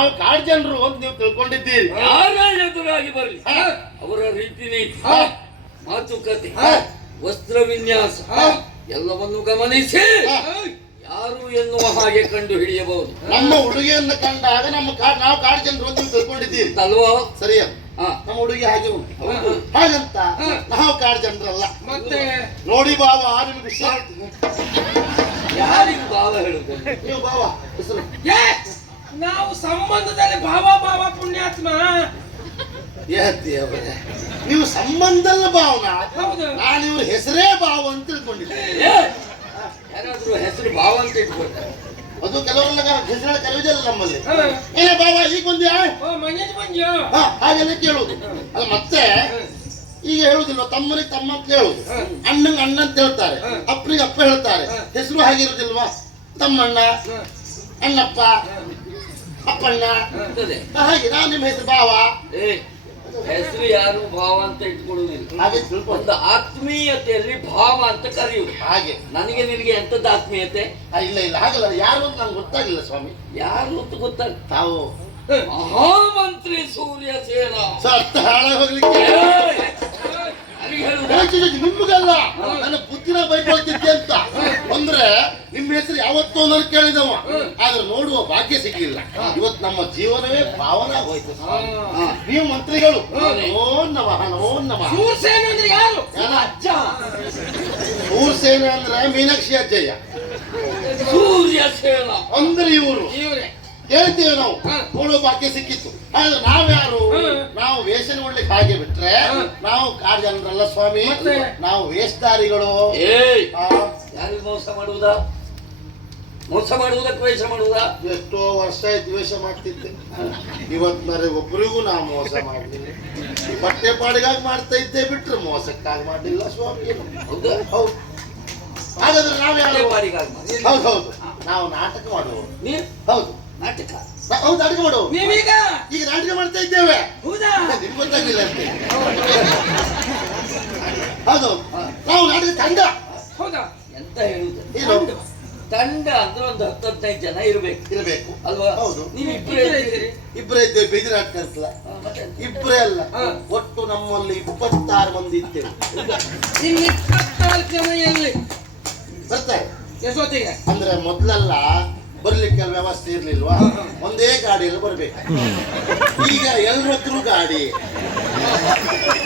ನಾವು ಕಾಡ್ ಜನರು ಅಂತ ನೀವು ತಿಳ್ಕೊಂಡಿದ್ದೀರಿ. ಯಾರೇ ಎದುರಾಗಿ ಬರಲಿ. ಹಾ. ಅವರ ರೀತಿ ನೀತಿ. ಮಾತುಕತೆ. ಹಾ. ವಸ್ತ್ರ ವಿನ್ಯಾಸ. ಹಾ. ಎಲ್ಲವನ್ನು ಗಮನಿಸಿ. ಯಾರು ಎನ್ನುವ ಹಾಗೆ ಕಂಡು ಹಿಡಿಯಬಹುದು. ನಮ್ಮ ಹುಡುಗಿಯನ್ನು ಕಂಡಾಗ ನಮ್ಮ ಕಾಡ್ ನಾವು ಕಾಡು ಜನರು ಅಂತ ನೀವು ತಿಳ್ಕೊಂಡಿದ್ದೀರಿ. ಅಲ್ವಾ? ಸರಿಯಾ? ಹಾ. ನಮ್ಮ ಹುಡುಗಿ ಹಾಗೆ ಉಂಟು. ಹಾಗಂತ ನಾವು ಕಾಡು ಜನರಲ್ಲ. ಮತ್ತೆ? ನೋಡಿ ಬಾಬಾ ನಿಮ್ಗೆ ವಿಷಯ. ಯಾರಿಗೂ ಬಾವ ಹೇಳುದು? ನೀವು ಬಾವ ಹೆಸರು. ಸಂಬಂಧದಲ್ಲಿ ಭಾವ ಭಾವ ಪುಣ್ಯಾತ್ಮ. ಅವರೇ ನೀವು ಸಂಬಂಧಲ್ಲ ಭಾವನ. ಹೌದು. ನಾನು ಇವ್ರ ಹೆಸರೇ ಭಾವ ಅಂತ ತಿಳ್ಕೊಂಡಿದ್ದೆ. ಏ, ಯಾರಾದ್ರೂ ಹೆಸರು ಭಾವ ಅಂತ ಇಟ್ಕೊಳ್ತಾರೆ ಅದು ಕೆಲವರೆಲ್ಲ ಹೆಸರು ಕರೆಯುವುದಿಲ್ಲ ನಮ್ಮಲ್ಲಿ. ಹಾ. ಭಾವ ಈಗ ಬಂದ್ಯಾ? ಓ ಮನೇಜ್ ಬಂದ್ಯೋ? ಹಾ ಹಾಗೆಲ್ಲ ಕೇಳುದು ಅದು ಮತ್ತೆ ಈಗ ಹೇಳುದಿಲ್ಲ ತಮ್ಮನಿಗೆ ತಮ್ಮ ಅಂತ ಹೇಳುದು ಹಾ. ಅಣ್ಣಂಗೆ ಅಣ್ಣ ಅಂತ ಹೇಳ್ತಾರೆ. ಹಾ. ಅಪ್ಪನಿಗೆ ಅಪ್ಪ ಹೇಳ್ತಾರೆ. ಹಾ. ಹೆಸರು ಹಾಗಿರುದಿಲ್ವಾ ತಮ್ಮಣ್ಣ ಹಾ. ಅಣ್ಣಪ್ಪ. ಅಪ್ಪಣ್ಣ. ಇರ್ತದೆ ಹಾಗೆ ನಾನು ನಿಮ್ಮ ಹೆಸರು ಭಾವ. ಏ ಹೆಸರು ಯಾರು ಭಾವ ಅಂತ ಇಟ್ಕೊಳ್ಳುವುದಿಲ್ಲ ಹಾಗೆ ತಿಳ್ಕೊಂಡು ಒಂದು ಆತ್ಮೀಯತೆಯಲ್ಲಿ ಭಾವ ಅಂತ ಕರೆಯುವುದು. ಹಾಗೆ. ನನಗೆ ನಿನಗೆ ಎಂಥದ್ದು ಆತ್ಮೀಯತೆ? ಆ, ಇಲ್ಲ ಇಲ್ಲ ಹಾಗಲ್ಲ ಯಾರು ಅಂತ ನಂಗೆ ಗೊತ್ತಾಗಿಲ್ಲ ಸ್ವಾಮಿ. ಯಾರು ಅಂತ ಗೊತ್ತಾಗ ತಾವು. ಮಹಾಮಂತ್ರಿ ಸೂರ್ಯ ಸೇನಾ. ಸತ್ತ ಹೋಗ್ಲಿಕ್ಕೆ. ಚಿ, ನಿಮ್ಗಲ್ಲ ನನ್ನ ಬುದ್ಧಿನ ಬೈಕೊಳ್ತಿದ್ದೆ ಅಂತ ಅಂದ್ರೆ ನಿಮ್ಮ ಹೆಸರು ಯಾವತ್ತೋ ನಾನು ಕೇಳಿದವ. ಆದ್ರೆ ನೋಡುವ ಭಾಗ್ಯ ಸಿಗ್ಲಿಲ್ಲ ಇವತ್ತು ನಮ್ಮ ಜೀವನವೇ ಭಾವನ ಹೋಯ್ತು. ನೀವು ಮಂತ್ರಿಗಳು. ಓ ನಮಃ ಓ ನಮಃ ಸೂರ್ಸೇನೆ ಅಂದ್ರೆ ಯಾರು? ಅಜ್ಜ. ಶೂರ್ಸೇನ ಅಂದ್ರೆ ಮೀನಾಕ್ಷಿ ಅಜ್ಜಯ್ಯ. ಸೂರ್ಯ ಸೇನ. ಅಂದ್ರೆ ಇವರು. ಇವ್ರೆ. ಹೇಳ್ತೇವೆ ನಾವು. ನೋಡೋ ಭಾಗ್ಯ ಸಿಕ್ಕಿತ್ತು. ಆದ್ರೆ ನಾವ್ಯಾರು. ನಾವು ವೇಷನ ಮಾಡ್ಲಿಕ್ಕೆ ಹಾಗೆ ಬಿಟ್ರೆ ನಾವು ಕಾಡು ಜನರಲ್ಲ ಸ್ವಾಮಿ. ಮತ್ತೆ? ನಾವು ವೇಷಧಾರಿಗಳು. ಯಾರಿಗೆ ಮೋಸ ಮಾಡುವುದಾ? ಮೋಸ ಮಾಡುವುದಕ್ಕೆ ವೇಷ ಮಾಡುವುದಾ? ಎಷ್ಟೋ ವರ್ಷ ಆಯ್ತು ವೇಷ ಮಾಡ್ತಿದ್ದೆ. ಇವತ್ತಿನ ಒಬ್ಬರಿಗೂ ನಾ ಮೋಸ ಮಾಡಲಿಲ್ಲ. ಬಟ್ಟೆ ಪಾಡಿಗಾಗಿ ಮಾಡ್ತಾ ಇದ್ದೆ ಬಿಟ್ರೆ ಮೋಸಕ್ಕಾಗಿ ಮಾಡಲಿಲ್ಲ ಸ್ವಾಮಿ. ಹೌದು? ಹೌದು. ಹಾಗಾದ್ರೆ ನಾವು ಯಾರು. ಹೌದು ಹೌದು. ನಾವು ನಾಟಕ ಮಾಡುವವರು. ಹೌದು. ನಾಟಕ. ಹೌದು ನಾಟಕ ಮಾಡು. ನೀವೀಗ? ಈಗ ನಾಟಕ ಮಾಡ್ತಾ ಇದ್ದೇವೆ. ಹೌದಾ? ನಿಮ್ಗೆ ಗೊತ್ತಾಗಿಲ್ಲ ಅಂತೆ ಹೌದು. ನಾವು ನಾಟಕ ತಂಡ. ಹೌದಾ? ಎಂತ ಹೇಳುದು? ಏನು? ತಂಡ. ಅಂದ್ರೆ ಒಂದು ಹತ್ತೈದು ಜನ ಇರಬೇಕು. ಇರಬೇಕು. ಅಲ್ವಾ? ಹೌದು. ನೀವು ಇಬ್ಬರೇ ಇಬ್ರೇ ಇದ್ದೀರಿ. ಇಬ್ಬರೇ ಇದ್ದೇವೆ ಬೇಜಾರು ಎಂತ? ಇಬ್ಬರೇ ಅಲ್ಲ. ಒಟ್ಟು ನಮ್ಮಲ್ಲಿ ಇಪ್ಪತ್ತಾರು ಮಂದಿ ಇದ್ದೇವೆ. ಇನ್ನು ಇಪ್ಪತ್ನಾಲ್ಕು ಜನ ಎಲ್ಲಿ ಬರ್ತಾರೆ. ಎಷ್ಟೊತ್ತಿಗೆ ಅಂದ್ರೆ ಮೊದ್ಲೆಲ್ಲ ಬರ್ಲಿಕ್ಕೆ ವ್ಯವಸ್ಥೆ ಇರ್ಲಿಲ್ವಾ. ಒಂದೇ ಗಾಡಿಯಲ್ಲಿ ಬರ್ಬೇಕು. ಈಗ ಎಲ್ಲರ ಹತ್ರ ಗಾಡಿ.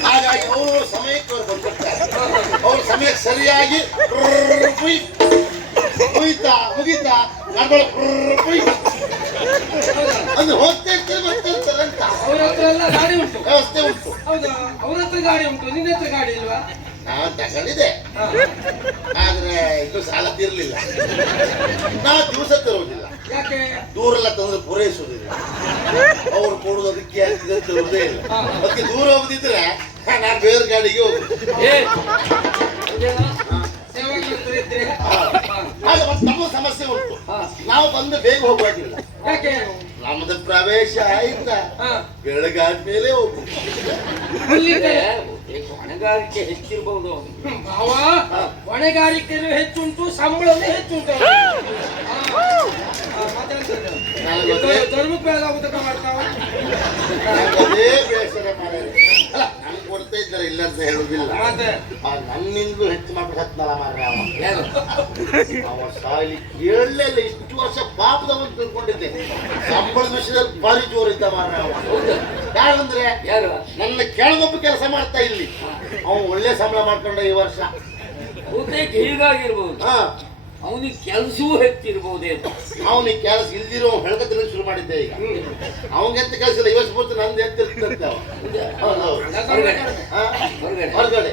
ಹಾಗಾಗಿ ಅವರು ಸಮಯಕ್ಕೆ ಅವ್ರು ಬಂದ್ಬಿಡ್ತಾರೆ. ಅವ್ರ ಸಮಯಕ್ಕೆ ಸರಿಯಾಗಿ ಕುಯ್ತಾ ಮುಗಿತಾ ನಡ್ಬಳ ಅದು ಹೋಗ್ತಾ ಇರ್ತಾರೆ ಬರ್ತಾ ಇರ್ತಾರೆ ಅಂತ. ಅವ್ರ ಹತ್ರ ಎಲ್ಲ ಗಾಡಿ ಉಂಟು. ವ್ಯವಸ್ಥೆ ಉಂಟು. ಹೌದಾ? ಅವ್ರ ಹತ್ರ ಗಾಡಿ ಉಂಟು. ನಿನ್ನ ಹತ್ರ ಗಾಡಿ ಇಲ್ವಾ? ನಾನು ತಗೊಂಡಿದ್ದೆ. ಇದು ಸಾಲ ತೀರ್ಲಿಲ್ಲ. ನಾ ದಿವಸ ತರುವುದಿಲ್ಲ ಯಾಕೆ? ದೂರೆಲ್ಲ ತಂದ್ರೆ ಪೂರೈಸುವುದಿಲ್ಲ. ಅವ್ರು ಕೊಡುದು ಅದಕ್ಕೆ ಅಂತ ಇಲ್ಲ. ಅದಕ್ಕೆ ದೂರ ಹೋಗದಿದ್ರೆ ನಾನು ಬೇರೆ ಗಾಡಿಗೆ ಮತ್ತೆ ನಮ್ಮ ಸಮಸ್ಯೆ ಉಂಟು. ನಾವು ಬಂದು ಬೇಗ ಹೋಗ್ಬೇಕಿಲ್ಲ ಯಾಕೆ? ನಮ್ಮದು ಪ್ರವೇಶ ಆಯ್ತಾ? ಹಾ. ಬೆಳಗಾದ್ಮೇಲೆ ಹೋಗ್ಬೇಕು. ಹೊಣೆಗಾರಿಕೆ ಹೆಚ್ಚಿರ್ಬಹುದು ಅವನಿಗೆ ಹೊಣೆಗಾರಿಕೆಯೂ ಹೆಚ್ಚುಂಟು ಸಂಬಳವೂ ಹೆಚ್ಚುಂಟು. ಧರ್ಮಕ್ಕೆ ಬೇಗ ಉದಕ ಮಾಡ್ತಾವ? ಅದೇ ಬೇಸರ ಮಾರ್ರೆ. ಅಲ್ಲ ನನ್ ಕೊಡ್ತಾ ಇದ್ದಾರೆ ಇಲ್ಲ ಅಂತ ಹೇಳುದಿಲ್ಲ ಮತ್ತೆ? ಆ, ನನ್ನಿಂದಲೂ ಹೆಚ್ಚು ಮಕ್ಕಳು ಹತ್ನಲ್ಲ ಮಾರ್ರೆ ಅವ. ಯಾರು ಅವ ಸಾಲಿ ಕೇಳಲೇ ಇಲ್ಲ ಇಷ್ಟು ವರ್ಷ ಪಾಪದವನ್ ತಿಳ್ಕೊಂಡಿದ್ದೆ. ಸಂಬಳದ ವಿಷಯದಲ್ಲಿ ಬಾರಿ ಜೋರಿದ್ದ ಮಾರ್ರೆ ಅವ. ಹೌದಾ? ಯಾರಂದ್ರೆ ಯಾರು? ನನ್ನ ಕೆಳಗೊಬ್ಬ ಕೆಲಸ ಮಾಡ್ತಾ ಇಲ್ಲಿ. ಅವನು ಒಳ್ಳೆ ಸಂಬಳ ಮಾಡ್ಕೊಂಡ ಈ ವರ್ಷ. ಬಹುತೇಕ ಹೀಗಾಗಿರ್ಬಹುದು ಹಾ. ಅವನಿಗೆ ಕೆಲಸವೂ ಹೆಚ್ಚಿರ್ಬೋದೇ ಅವನಿಗೆ ಕೆಲಸ ಇಲ್ದಿರೋ ಹೇಳ್ಕತ್ತಿಲ್ಲ ಶುರು ಮಾಡಿದ್ದೆ ಈಗ. ಅವನಿಗೆಂತ ಕೆಲಸ ಇಲ್ಲ ಇವತ್ತು ನಂದು ಎಂತ ಇರ್ತಂತೆ ಅವ ಹೌದು, ಹೌದು. ಹೊರಗಡೆ? ಹೊರಗಡೆ.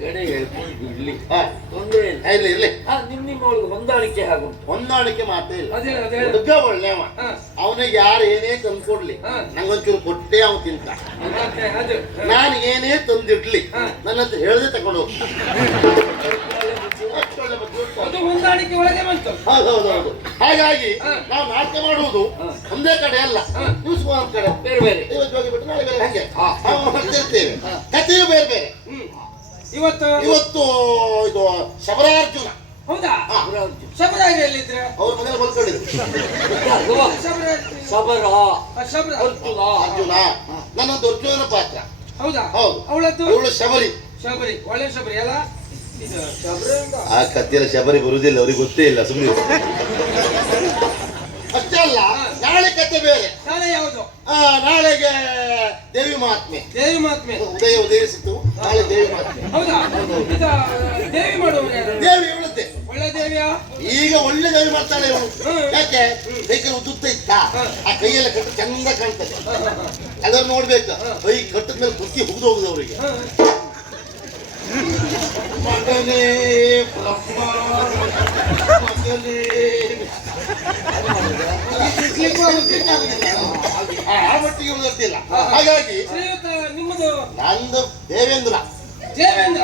ಹೊರಗಡೆ ಹೇಳ್ಕೊಂಡು ಇರ್ಲಿ. ಹಾ. ತೊಂದ್ರೆ ಇಲ್ಲ. ಇರ್ಲಿ ಇರ್ಲಿ. ಆ, ನಿಮ್ ನಿಮ್ಮೊಳಗೆ ಹೊಂದಾಣಿಕೆ ಆಗುಂಟು ಹೊಂದಾಣಿಕೆ ಮಾತೇ ಇಲ್ಲ. ಅದೇ ಅದೇ. ಹುಡುಗ ಒಳ್ಳೆವ. ಹಾ. ಅವನಿಗೆ ಯಾರು ಏನೇ ತಂದು ಕೊಡ್ಲಿ ಹಾ. ನಂಗೊಂಚೂರು ಕೊಟ್ಟೆ ಅವ್ ತಿಂತ. ಮತ್ತೆ ಅದು. ನಾನು ಏನೇ ತಂದಿಡ್ಲಿ ಹಾ. ನನ್ನ ಹತ್ರ ಹೇಳ್ದೆ ತಗೊಂಡು ಅದು. ಹೊಂದಾಣಿಕೆ ಒಳಗೆ ಬಂತು. ಹೌದು ಹೌದು ಹೌದು ಹಾಗಾಗಿ ಹಾ. ನಾವು ನಾಟಕ ಮಾಡುವುದು ಹಾ. ಒಂದೇ ಕಡೆ ಅಲ್ಲ. ಹಾ. ಒಂದ್ ಕಡೆ. ಬೇರೆ ಬೇರೆ. ಇವತ್ತು ಹೋಗಿಬಿಟ್ಟು ನಾಳೆ ಬೇರೆ. ಹಂಗೆ. ಹಾ. ನಾವು ಮಾಡ್ತಿರ್ತೇವೆ. ಹಾ. ಕಥೆಯು ಬೇರೆ ಬೇರೆ. ಹ್ಮ್. ಇವತ್ತು ಇವತ್ತು ಇದು ಶಬರಾರ್ಜುನ. ಹೌದಾ? ಹಾ. ಶಬರಾರ್ಜುನ. ಶಬರಾಜ್ ಎಲ್ಲಿದ್ರೆ ಅವ್ರ ಮನೇಲಿ? ಶಬರಾಜ್ ಶಬರ. ಶಬರ. ಅರ್ಜುನ. ಅರ್ಜುನ. ನನ್ನ ಅರ್ಜುನನ ಪಾತ್ರ. ಹೌದಾ? ಹೌದು. ಅವಳದ್ದು? ಅವಳು ಶಬರಿ. ಶಬರಿ. ಒಳ್ಳೆ ಶಬರಿ ಅಲ್ಲ? ಇದು ಶಬರಿ ಆ ಕತ್ತಿರ ಶಬರಿ ಬರುವುದಿಲ್ಲ ಅವ್ರಿಗೆ ಗೊತ್ತೇ ಇಲ್ಲ ಸುಮ್ಮನೆ ಕತೆ ಬೇರೆ? ನಾಳೆ ಯಾವುದು? ಆ, ನಾಳೆಗೆ ದೇವಿ ಮಹಾತ್ಮೆ. ದೇವಿ ಮಹಾತ್ಮೆ. ಉದಯ ಉದಯಿಸಿತು ನಾಳೆ ದೇವಿ ಮಹಾತ್ಮೆ. ಹೌದಾ? ಇದು ದೇವಿ ಮಾಡುವವರು ಯಾರು? ದೇವಿ ಇವಳದ್ದೆ. ಒಳ್ಳೆ ದೇವಿಯಾ? ಈಗ ಒಳ್ಳೆ ದೇವಿ ಮಾಡ್ತಾಳೆ ಇವಳು. ಯಾಕೆ? ಕೈಕಲ್ಲಿ ಉದ್ದುತ್ತ ಇತ್ತ? ಆ ಕೈಯೆಲ್ಲ ಕಟ್ಟು ಚಂದ ಕಾಣ್ತದೆ. ಅದನ್ನ ನೋಡ್ಬೇಕು. ಕೈ ಕಟ್ಟದ ಮೇಲೆ ಕುಕ್ಕಿ ಹುಗ್ದು ಹೋಗುದು ಅವರಿಗೆ. ಮಗನೇ ಬ್ರಹ್ಮ. ಮಗನೇ. ಆ ಆ ಮಟ್ಟಿಗೆ ಗೊತ್ತಿಲ್ಲ. ಹಾಗಾಗಿ ಶ್ರೀಯುತ ನಿಮ್ಮದು? ನಂದು ದೇವೇಂದ್ರ. ದೇವೇಂದ್ರ?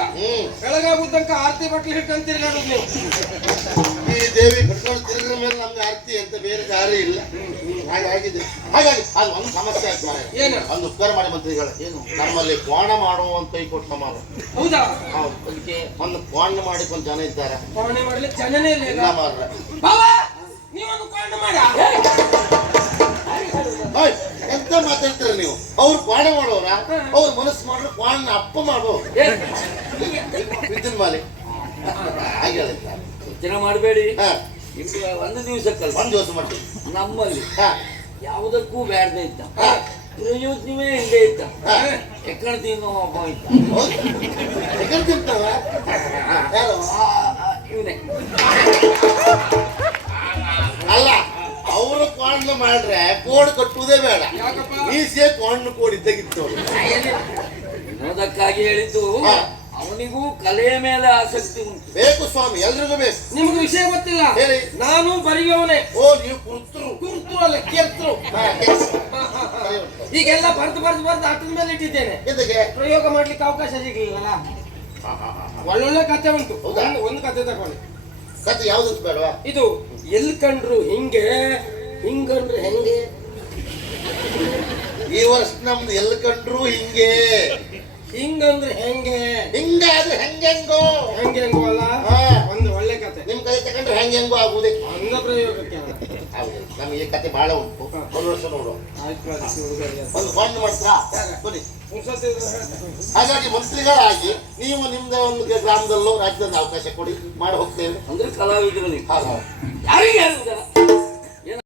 ತನಕ ಆರತಿ ಬಟ್ಲು ಹಿಡ್ಕೊಂಡು ತಿರ್ಗಾಡೋದು ನೀವು. ಈ ದೇವಿ ಕಟ್ಕೊಂಡು ತಿರುಗಿದ ಮೇಲೆ ನಮ್ಗೆ ಆರ್ತಿ ಅಂತ ಬೇರೆ ದಾರಿ ಇಲ್ಲ. ಹಾಗಾಗಿದೆ ಹಾಗಾಗಿ ಅದು ಒಂದು ಸಮಸ್ಯೆ ಆಯ್ತು ಮಾರಾಯ. ಏನು? ಒಂದು ಉಪಕಾರ ಮಾಡಿ ಮಂತ್ರಿಗಳು ಏನು? ನಮ್ಮಲ್ಲಿ ಕೋಣ ಮಾಡುವಂತ ಕೈ ಕೊಟ್ಟ ಮಾರು ಹೌದಾ? ಹೌದು. ಅದಕ್ಕೆ ಒಂದು ಕೋಣ ಮಾಡಿ ಒಂದು ಜನ ಇದ್ದಾರೆ. ಕೋಣೆ ಮಾಡ್ಲಿಕ್ಕೆ ಜನನೇ ಇಲ್ಲ ಈಗ. ಇಲ್ಲ ಮಾರ್ರೆ. ಬಾವ ನೀವೊಂದು ಕಾರಣ ಮಾಡ. ಎಂತ ಮಾತಾಡ್ತೀರ ನೀವು. ಅವ್ರು ಪಾಡ ಮಾಡೋರ? ಅವ್ರ ಮನಸ್ಸು ಮಾಡ್ರೆ ಕೋಣ ಅಪ್ಪ ಮಾಡೋ. ವಿದ್ಯುನ್ ಮಾಲಿ ಹಾಗೆ. ಯೋಚನೆ ಮಾಡಬೇಡಿ. ನಿಮ್ಗೆ ಒಂದು ದಿವಸಕ್ಕಲ್ಲ. ಒಂದ್ ದಿವಸ ಮಾಡ್ತೀವಿ. ನಮ್ಮಲ್ಲಿ ಹಾ. ಯಾವುದಕ್ಕೂ ಬೇಡದೆ ಇತ್ತ ಪ್ರಯೋಜನವೇ ಇಲ್ಲದೆ ಇದ್ದ ಹಾ. ಎಕ್ಕಣ ತಿನ್ನೋ ಒಬ್ಬ ಇದ್ದ ಹೌದು. ತಿಂತಾವ? ಇವನೇ. ಅವರು ಕೊಂಡು ಮಾಡ್ರೆ ಕೋಡ್ ಕಟ್ಟುವುದೇ ಬೇಡ. ಯಾಕಪ್ಪ? ಕಾಂಡ್ ಕೋಡ್ ಇದ್ದಾಗಿತ್ತು ವಿನೋದಕ್ಕಾಗಿ ಹೇಳಿದ್ದು. ಅವನಿಗೂ ಕಲೆಯ ಮೇಲೆ ಆಸಕ್ತಿ ಉಂಟು. ಬೇಕು ಸ್ವಾಮಿ ಎಲ್ರಿಗೂ ಬೇಕು. ನಿಮ್ಗೆ ವಿಷಯ ಗೊತ್ತಿಲ್ಲ. ಹೇಳಿ. ನಾನು ಬರೆಯುವವನೇ. ಓ ನೀವು ಕುರ್ತರು ಕುರ್ತು ಅಲ್ಲ ಕೆರ್ತರು ಈಗೆಲ್ಲ ಬರ್ದು ಬರ್ದು ಬರ್ದು ಆಟದ ಮೇಲೆ ಇಟ್ಟಿದ್ದೇನೆ. ಇದಕ್ಕೆ ಪ್ರಯೋಗ ಮಾಡ್ಲಿಕ್ಕೆ ಅವಕಾಶ ಸಿಗ್ಲಿಲ್ಲ ಒಳ್ಳೊಳ್ಳೆ ಕತೆ ಉಂಟು. ಒಂದು ಕತೆ ತಗೊಳ್ಳಿ. ಕತೆ ಯಾವ್ದು ಬೇಡವಾ? ಇದು ಎಲ್ಲಿ ಕಂಡ್ರು ಹಿಂಗೆ ಹಿಂಗಂಡ್ರು ಹೆಂಗೆ? ಈ ವರ್ಷ ನಮ್ದು ಎಲ್ ಕಂಡ್ರು ಹಿಂಗೆ. ಹಿಂಗಂದ್ರೆ ಹೆಂಗೆ? ಹಿಂಗಾದ್ರೆ ಹೆಂಗೆಂಗೋ? ಹೆಂಗೆಂಗೋ ಅಲ್ಲ? ಹಾ. ಒಂದು ಒಳ್ಳೆ ಕತೆ. ನಿಮ್ ಕೈ ತಗೊಂಡ್ರೆ ಹೆಂಗೆಂಗೋ ಆಗುದೇ ಅಂದ ಪ್ರಯೋಗಕ್ಕೆ ಅಲ್ಲ. ಹೌದು. ನಮಗೆ ಈ ಕತೆ ಬಹಳ ಉಂಟು. ಒಂದು ವರ್ಷ ನೋಡು. ಆಯ್ತು ಹುಡುಗರಿಗೆ. ಒಂದು ಫಂಡ್ ಮಾಡ್ತಾ ಬನ್ನಿ ಪುರ್ಸೊತ್ತಿದ್ರೆ ಹೇಳ್ತೇನೆ. ಹಾಗಾಗಿ ಮಂತ್ರಿಗಳಾಗಿ ನೀವು ನಿಮ್ದೇ ಒಂದು ಗ್ರಾಮದಲ್ಲೋ ರಾಜ್ಯದಲ್ಲಿ ಅವಕಾಶ ಕೊಡಿ. ಮಾಡಿ ಹೋಗ್ತೇವೆ. ಅಂದ್ರೆ ಕಲಾವಿದರು ಯಾರಿಗೆ